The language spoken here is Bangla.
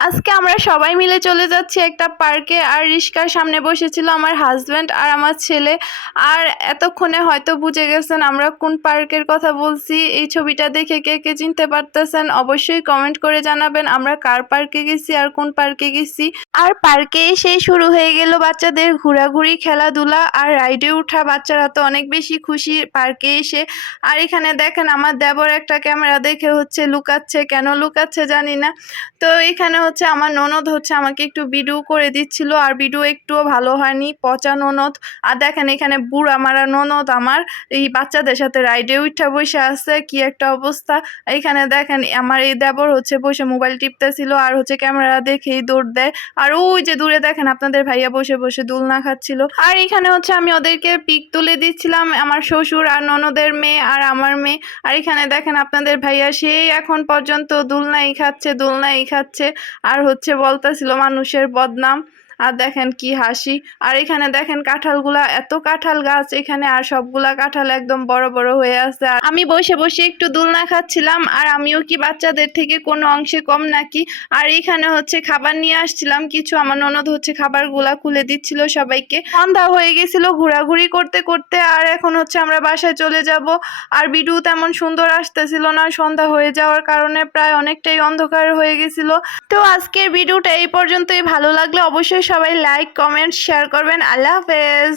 আজকে আমরা সবাই মিলে চলে যাচ্ছি একটা পার্কে। আর রিস্কার সামনে বসেছিল আমার হাজব্যান্ড আর আমার ছেলে। আর এতক্ষণে হয়তো বুঝে গেছেন আমরা কোন পার্কের কথা বলছি। এই ছবিটা দেখে কে কে চিনতে পারতেছেন অবশ্যই কমেন্ট করে জানাবেন আমরা কার পার্কে গেছি আর কোন পার্কে গেছি। আর পার্কে এসেই শুরু হয়ে গেল বাচ্চাদের ঘোরাঘুরি, খেলাধুলা আর রাইডে উঠা। বাচ্চারা তো অনেক বেশি খুশি পার্কে এসে। আর এখানে দেখেন আমার দেবর একটা ক্যামেরা দেখে লুকাচ্ছে, কেন লুকাচ্ছে জানি না। তো এখানে আমার ননদ আমাকে একটু ভিডিও করে দিচ্ছিল, আর ভিডিও একটুও ভালো হয়নি, পচা ননদ। আর দেখেন এখানে বুড়া মারা ননদ আমার এই বাচ্চাদের সাথে রাইডে উঠা বসে আছে, কি একটা অবস্থা। এখানে দেখেন আমার এই দেবর বসে মোবাইল টিপতেছিল আর ক্যামেরা দেখেই দৌড় দেয়। আর ওই যে দূরে দেখেন আপনাদের ভাইয়া বসে বসে দোলনা খাচ্ছিল। আর এখানে আমি ওদেরকে পিক তুলে দিচ্ছিলাম, আমার শ্বশুর আর ননদের মেয়ে আর আমার মেয়ে। আর এখানে দেখেন আপনাদের ভাইয়া সেই এখন পর্যন্ত দোলনাই খাচ্ছে আর বলতেছিল মানুষের বদনাম। আর দেখেন কি হাসি। আর এখানে দেখেন কাঁঠালগুলা, এত কাঁঠাল গাছ এখানে, আর সবগুলা কাঁঠাল একদম বড় বড় হয়ে আছে। আর আমি বসে বসে একটু দোলনা খাচ্ছিলাম, আর আমিও কি বাচ্চাদের থেকে কোনো অংশে কম নাকি। আর এখানে খাবার নিয়ে আসছিলাম কিছু, আমার ননদ খাবারগুলা খুলে দিচ্ছিল সবাইকে। সন্ধ্যা হয়ে গেছিল ঘোরাঘুরি করতে করতে। আর এখন আমরা বাসায় চলে যাব। আর ভিডিও তেমন সুন্দর আসতেছিল না, সন্ধ্যা হয়ে যাওয়ার কারণে প্রায় অনেকটাই অন্ধকার হয়ে গেছিল। তো আজকের ভিডিওটা এই পর্যন্তই। ভালো লাগলে অবশ্যই সবাই লাইক, কমেন্ট, শেয়ার করবেন। আল্লাহ হাফেজ।